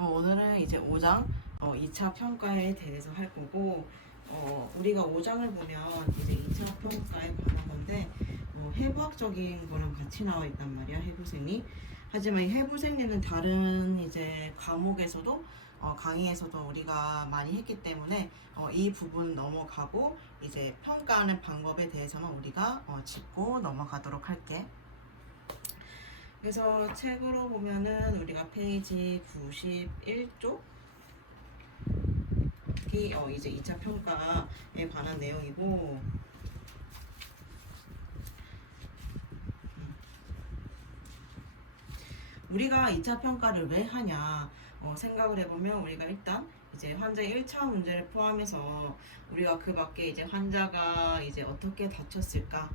오늘은 이제 5장 2차 평가에 대해서 할 거고, 우리가 5장을 보면 이제 2차 평가에 관한 건데, 해부학적인 거랑 같이 나와 있단 말이야, 해부생리. 하지만 이 해부생리는 다른 이제 과목에서도 강의에서도 우리가 많이 했기 때문에 이 부분 넘어가고 이제 평가하는 방법에 대해서만 우리가 짚고 넘어가도록 할게. 그래서 책으로 보면은 우리가 페이지 91쪽이 이제 2차 평가에 관한 내용이고, 우리가 2차 평가를 왜 하냐 생각을 해보면, 우리가 일단 이제 환자의 1차 문제를 포함해서 우리가 그 밖에 이제 환자가 이제 어떻게 다쳤을까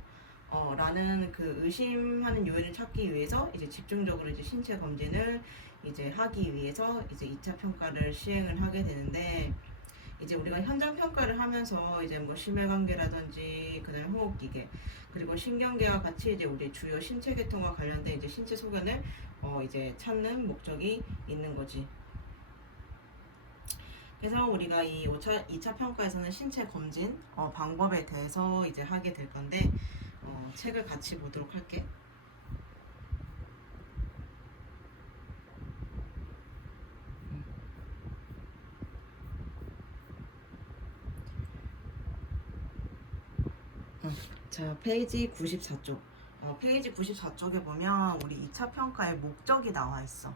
라는 그 의심하는 요인을 찾기 위해서 이제 집중적으로 이제 신체 검진을 이제 하기 위해서 이제 2차 평가를 시행을 하게 되는데, 이제 우리가 현장 평가를 하면서 이제 뭐 심혈관계라든지 그다음에 호흡기계 그리고 신경계와 같이 이제 우리 주요 신체 계통과 관련된 이제 신체 소견을 이제 찾는 목적이 있는 거지. 그래서 우리가 이 2차 평가에서는 신체 검진 방법에 대해서 이제 하게 될 건데, 책을 같이 보도록 할게. 자, 페이지 94쪽. 페이지 94쪽에 보면 우리 2차 평가의 목적이 나와 있어.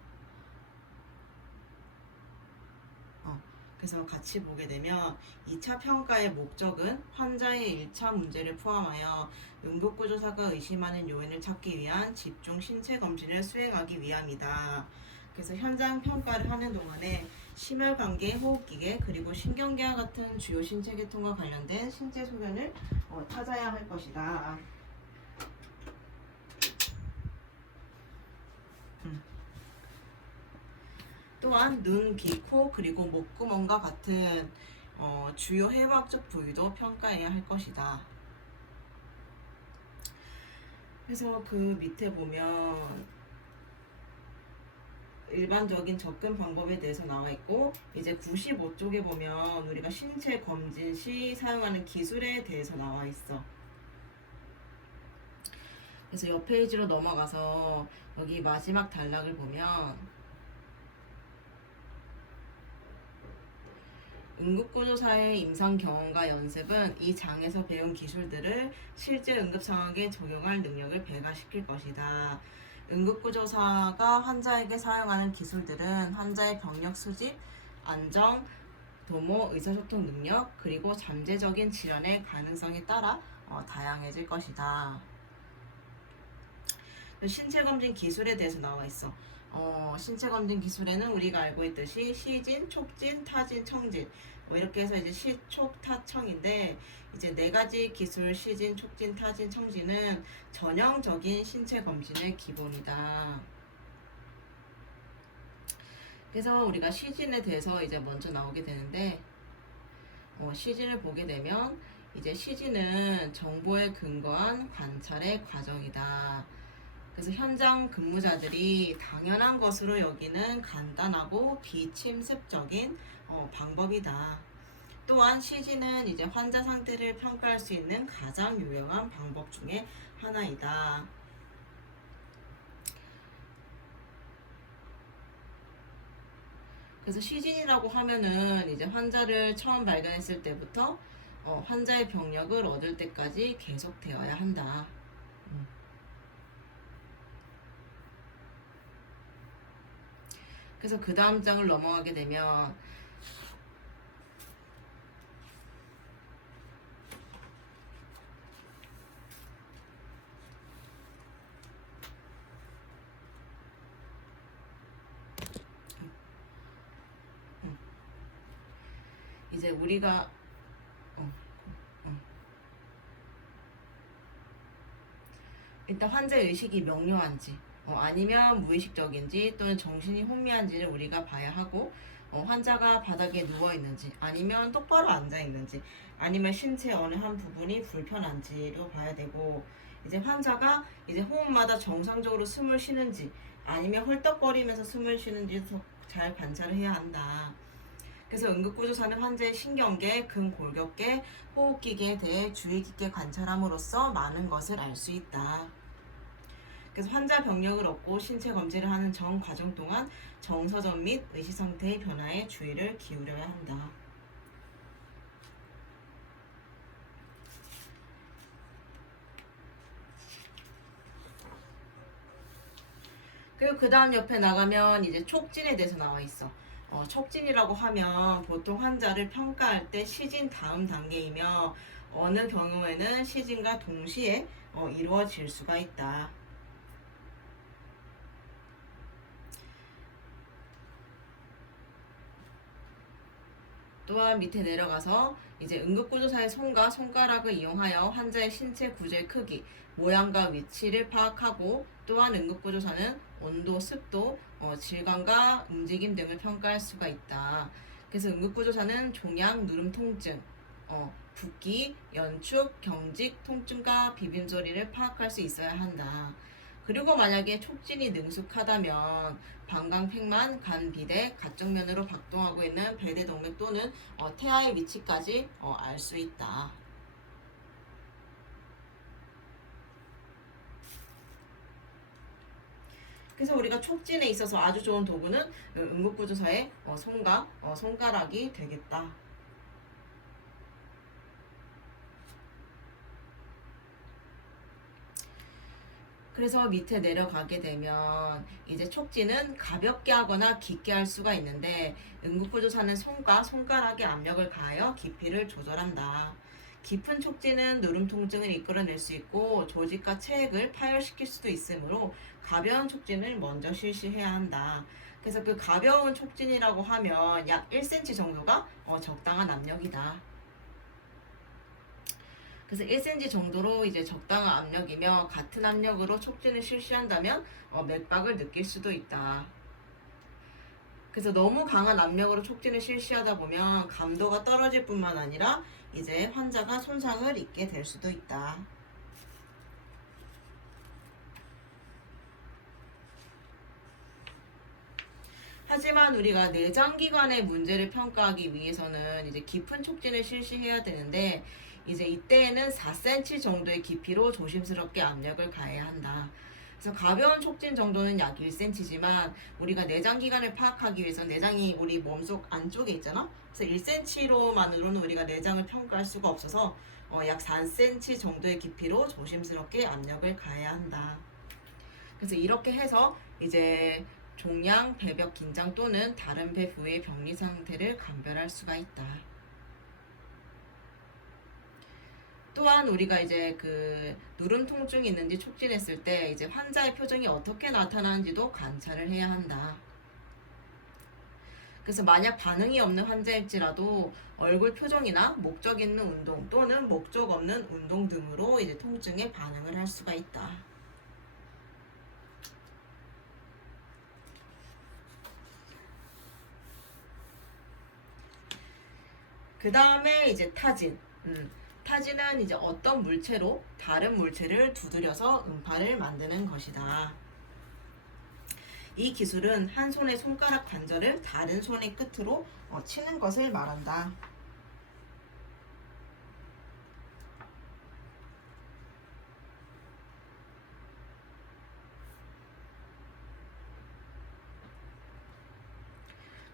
그래서 같이 보게 되면 2차 평가의 목적은 환자의 1차 문제를 포함하여 응급구조사가 의심하는 요인을 찾기 위한 집중 신체 검진을 수행하기 위함이다. 그래서 현장 평가를 하는 동안에 심혈관계, 호흡기계, 그리고 신경계와 같은 주요 신체 계통과 관련된 신체 소견을 찾아야 할 것이다. 또한 눈, 귀, 코, 그리고 목구멍과 같은 주요 해부학적 부위도 평가해야 할 것이다. 그래서 그 밑에 보면 일반적인 접근 방법에 대해서 나와 있고, 이제 95쪽에 보면 우리가 신체 검진 시 사용하는 기술에 대해서 나와 있어. 그래서 옆 페이지로 넘어가서 여기 마지막 단락을 보면 응급구조사의 임상 경험과 연습은 이 장에서 배운 기술들을 실제 응급 상황에 적용할 능력을 배가시킬 것이다. 응급구조사가 환자에게 사용하는 기술들은 환자의 병력 수집, 안정, 도모, 의사소통 능력, 그리고 잠재적인 질환의 가능성에 따라 다양해질 것이다. 신체 검진 기술에 대해서 나와 있어. 신체 검진 기술에는 우리가 알고 있듯이 시진, 촉진, 타진, 청진 이렇게 해서 이제 시, 촉, 타, 청인데, 이제 네 가지 기술 시진, 촉진, 타진, 청진은 전형적인 신체 검진의 기본이다. 그래서 우리가 시진에 대해서 이제 먼저 나오게 되는데, 시진을 보게 되면 이제 시진은 정보에 근거한 관찰의 과정이다. 그래서 현장 근무자들이 당연한 것으로 여기는 간단하고 비침습적인 방법이다. 또한 시진은 이제 환자 상태를 평가할 수 있는 가장 유용한 방법 중에 하나이다. 그래서 시진이라고 하면은 이제 환자를 처음 발견했을 때부터 환자의 병력을 얻을 때까지 계속되어야 한다. 그래서 그 다음 장을 넘어가게 되면 이제 우리가 일단 환자의 의식이 명료한지 아니면 무의식적인지 또는 정신이 혼미한지를 우리가 봐야 하고, 환자가 바닥에 누워 있는지 아니면 똑바로 앉아 있는지 아니면 신체 어느 한 부분이 불편한지로 봐야 되고, 이제 환자가 이제 호흡마다 정상적으로 숨을 쉬는지 아니면 헐떡거리면서 숨을 쉬는지도 잘 관찰을 해야 한다. 그래서 응급구조사는 환자의 신경계, 근골격계, 호흡기계에 대해 주의 깊게 관찰함으로써 많은 것을 알 수 있다. 그래서 환자 병력을 얻고 신체 검진을 하는 전 과정 동안 정서전 및 의식 상태의 변화에 주의를 기울여야 한다. 그리고 그 다음 옆에 나가면 이제 촉진에 대해서 나와 있어. 촉진이라고 하면 보통 환자를 평가할 때 시진 다음 단계이며 어느 경우에는 시진과 동시에 이루어질 수가 있다. 또한 밑에 내려가서 이제 응급구조사의 손과 손가락을 이용하여 환자의 신체 구조의 크기, 모양과 위치를 파악하고 또한 응급구조사는 온도, 습도, 질감과 움직임 등을 평가할 수가 있다. 그래서 응급구조사는 종양, 누름 통증, 붓기, 연축, 경직, 통증과 비빔소리를 파악할 수 있어야 한다. 그리고 만약에 촉진이 능숙하다면 방광, 팽만, 간, 비대, 가정면으로 박동하고 있는 배대동맥 또는 태아의 위치까지 알 수 있다. 그래서 우리가 촉진에 있어서 아주 좋은 도구는 응급구조사의 손과 손가락이 되겠다. 그래서 밑에 내려가게 되면 이제 촉진은 가볍게 하거나 깊게 할 수가 있는데 응급구조사는 손과 손가락에 압력을 가하여 깊이를 조절한다. 깊은 촉진은 누름 통증을 이끌어낼 수 있고 조직과 체액을 파열시킬 수도 있으므로 가벼운 촉진을 먼저 실시해야 한다. 그래서 그 가벼운 촉진이라고 하면 약 1cm 정도가 적당한 압력이다. 그래서 1cm 정도로 이제 적당한 압력이며 같은 압력으로 촉진을 실시한다면 맥박을 느낄 수도 있다. 그래서 너무 강한 압력으로 촉진을 실시하다 보면 감도가 떨어질 뿐만 아니라 이제 환자가 손상을 입게 될 수도 있다. 하지만 우리가 내장기관의 문제를 평가하기 위해서는 이제 깊은 촉진을 실시해야 되는데 이제 이때에는 4cm 정도의 깊이로 조심스럽게 압력을 가해야 한다. 그래서 가벼운 촉진 정도는 약 1cm지만 우리가 내장기관을 파악하기 위해서 내장이 우리 몸속 안쪽에 있잖아. 그래서 1cm로만으로는 우리가 내장을 평가할 수가 없어서 약 4cm 정도의 깊이로 조심스럽게 압력을 가해야 한다. 그래서 이렇게 해서 이제 종양, 배벽 긴장 또는 다른 배 부위의 병리 상태를 감별할 수가 있다. 또한 우리가 이제 그 누름 통증이 있는지 촉진했을 때 이제 환자의 표정이 어떻게 나타나는지도 관찰을 해야 한다. 그래서 만약 반응이 없는 환자일지라도 얼굴 표정이나 목적 있는 운동 또는 목적 없는 운동 등으로 이제 통증에 반응을 할 수가 있다. 그 다음에 이제 타진. 타진은 이제 어떤 물체로 다른 물체를 두드려서 음파를 만드는 것이다. 이 기술은 한 손의 손가락 관절을 다른 손의 끝으로 치는 것을 말한다.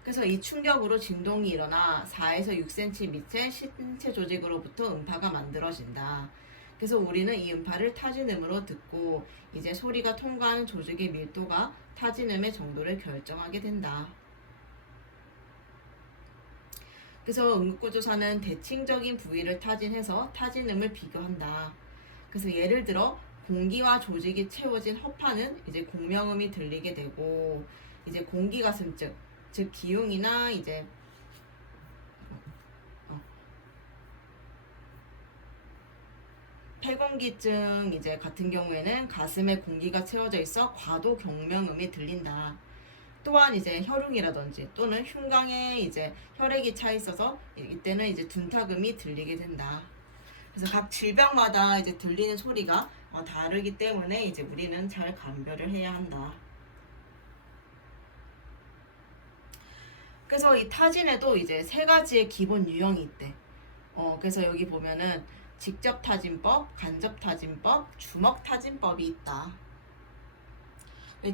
그래서 이 충격으로 진동이 일어나 4에서 6cm 밑의 신체 조직으로부터 음파가 만들어진다. 그래서 우리는 이 음파를 타진음으로 듣고 이제 소리가 통과하는 조직의 밀도가 타진음의 정도를 결정하게 된다. 그래서 응급구조사는 대칭적인 부위를 타진해서 타진음을 비교한다. 그래서 예를 들어 공기와 조직이 채워진 허파는 이제 공명음이 들리게 되고 이제 공기가슴증 즉 기흉이나 이제 폐공기증 이제 같은 경우에는 가슴에 공기가 채워져 있어 과도 경명음이 들린다. 또한 이제 혈흉이라든지 또는 흉곽에 이제 혈액이 차 있어서 이때는 이제 둔탁음이 들리게 된다. 그래서 각 질병마다 이제 들리는 소리가 다르기 때문에 이제 우리는 잘 감별을 해야 한다. 그래서 이 타진에도 이제 세 가지의 기본 유형이 있대. 그래서 여기 보면은 직접 타진법, 간접 타진법, 주먹 타진법이 있다.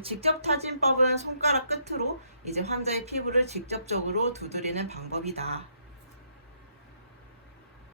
직접 타진법은 손가락 끝으로 이제 환자의 피부를 직접적으로 두드리는 방법이다.